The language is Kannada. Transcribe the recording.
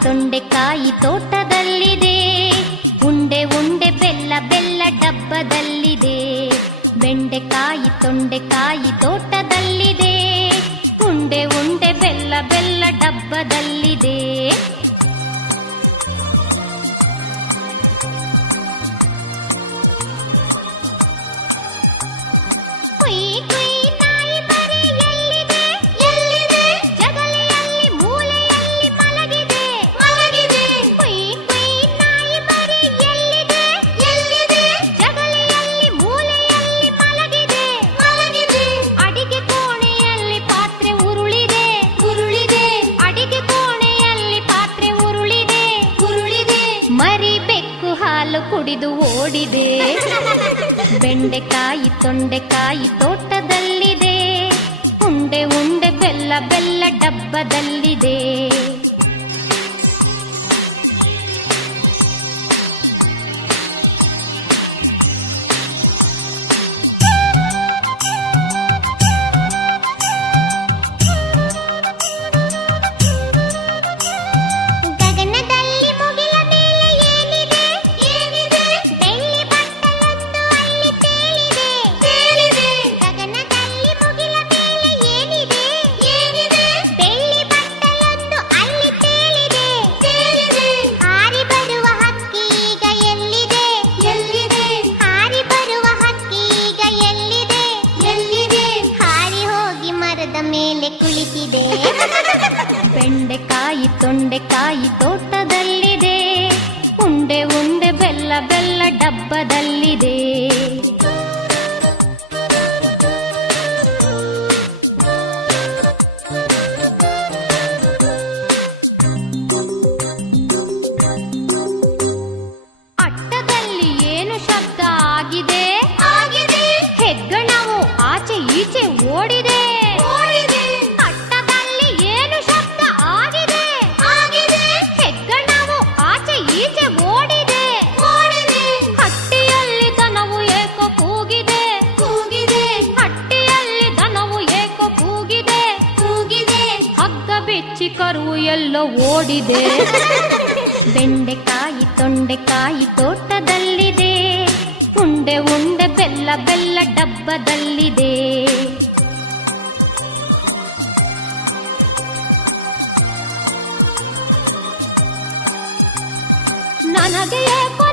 ತೊಂಡೆಕಾಯಿ ತೋಟದಲ್ಲಿದೆ. ಉಂಡೆ ಉಂಡೆ ಬೆಲ್ಲ ಬೆಲ್ಲ ಡಬ್ಬದಲ್ಲಿದೆ. ಬೆಂಡೆಕಾಯಿ ತೊಂಡೆಕಾಯಿ ತೋಟದಲ್ಲಿದೆ. ಉಂಡೆ ಉಂಡೆ ಬೆಲ್ಲ ಬೆಲ್ಲ ಡಬ್ಬದಲ್ಲಿದೆ. ಕುಯ್ ಕುಯ್ ನಾಯಿ ಮರಿ ಎಲ್ಲಿದೆ ಎಲ್ಲಿದೆ? ಜಗಲಿಯಲ್ಲಿ ಮೂಲೆಯಲ್ಲಿ ಮಲಗಿದೆ ಮಲಗಿದೆ. ಕುಯ್ ಕುಯ್ ನಾಯಿ ಮರಿ ಎಲ್ಲಿದೆ ಎಲ್ಲಿದೆ? ಜಗಲಿಯಲ್ಲಿ ಮೂಲೆಯಲ್ಲಿ ಮಲಗಿದೆ ಮಲಗಿದೆ. ಅಡಿಗೆ ಕೋಣೆಯಲ್ಲಿ ಪಾತ್ರೆ ಉರುಳಿದೆ ಉರುಳಿದೆ. ಅಡಿಗೆ ಕೋಣೆಯಲ್ಲಿ ಪಾತ್ರೆ ಉರುಳಿದೆ ಉರುಳಿದೆ. ಮರಿ ಬೆಕ್ಕು ಹಾಲು ಕುಡಿದು ಓಡಿದೆ. ಬೆಂಡೆಕಾಯಿ ತೊಂಡೆಕಾಯಿ ತೋಟದಲ್ಲಿದೆ. ಉಂಡೆ ಉಂಡೆ ಬೆಲ್ಲ ಬೆಲ್ಲ ಡಬ್ಬದಲ್ಲಿದೆ. ಗಗನದಲ್ಲಿ ಮುಗಿಲ ಮೇಲೆ ಏನಿದೆ ಏನಿದೆ? ಬೆಳ್ಳಿ ಬಟ್ಟಲೊಂದು ಅಲ್ಲಿ ತೇಲಿದೆ ತೇಲಿದೆ. ಗಗನದಲ್ಲಿ ಮುಗಿಲ ಮೇಲೆ ಏನಿದೆ ಏನಿದೆ? ಬೆಳ್ಳಿ ಬಟ್ಟಲೊಂದು ಅಲ್ಲಿ ತೇಲಿದೆ ತೇಲಿದೆ. ಹಾರಿ ಬರುವ ಹಕ್ಕಿ ಈಗ ಎಲ್ಲಿದೆ ಎಲ್ಲಿದೆ? ಹಾರಿ ಬರುವ ಹಕ್ಕಿ ಈಗ ಎಲ್ಲಿದೆ ಎಲ್ಲಿದೆ? ಹಾರಿ ಹೋಗಿ ಮರದ ಮೇಲೆ ಕುಳಿತಿದೆ. ಬೆಂಡೆಕಾಯಿ ತೊಂಡೆಕಾಯಿ ತೋಟದಲ್ಲಿದೆ. ಉಂಡೆ ಉಂಡೆ ಬೆಲ್ಲ ಬೆಲ್ಲ ಡಬ್ಬದಲ್ಲಿದೆ. ಅಟ್ಟದಲ್ಲಿ ಏನು ಶಬ್ದ ಆಗಿದೆ ಆಗಿದೆ? ಹೆಗ್ಗಣವು ಆಚೆ ಈಚೆ ಓಡಿದೆ ಓಡಿದೆ. ಅಟ್ಟದಲ್ಲಿ ಏನು ಶಬ್ದ ಆಗಿದೆ ಆಗಿದೆ? ಹೆಗ್ಗಣವು ಆಚೆ ಈಚೆ ಓಡಿದೆ ಓಡಿದೆ. ಹಟ್ಟಿಯಲ್ಲಿ ದನವು ಏಕೋ ಕೂಗಿದೆ ಕೂಗಿದೆ. ಹಟ್ಟಿಯಲ್ಲಿ ದನವು ಏಕೋ ಕೂಗಿದೆ ಕೂಗಿದೆ. ಹಗ್ಗ ಬಿಚ್ಚಿ ಕರುವು ಎಲ್ಲೋ ಓಡಿದೆ. ಬೆಂಡೆಕಾಯಿ ತೊಂಡೆಕಾಯಿ ತೋಟದಲ್ಲಿದೆ. ಉಂಡೆ ಉಂಡೆ ಬೆಲ್ಲ ಬೆಲ್ಲ ಡಬ್ಬದಲ್ಲಿದೆ. ನನಗೆ ಏಕೋ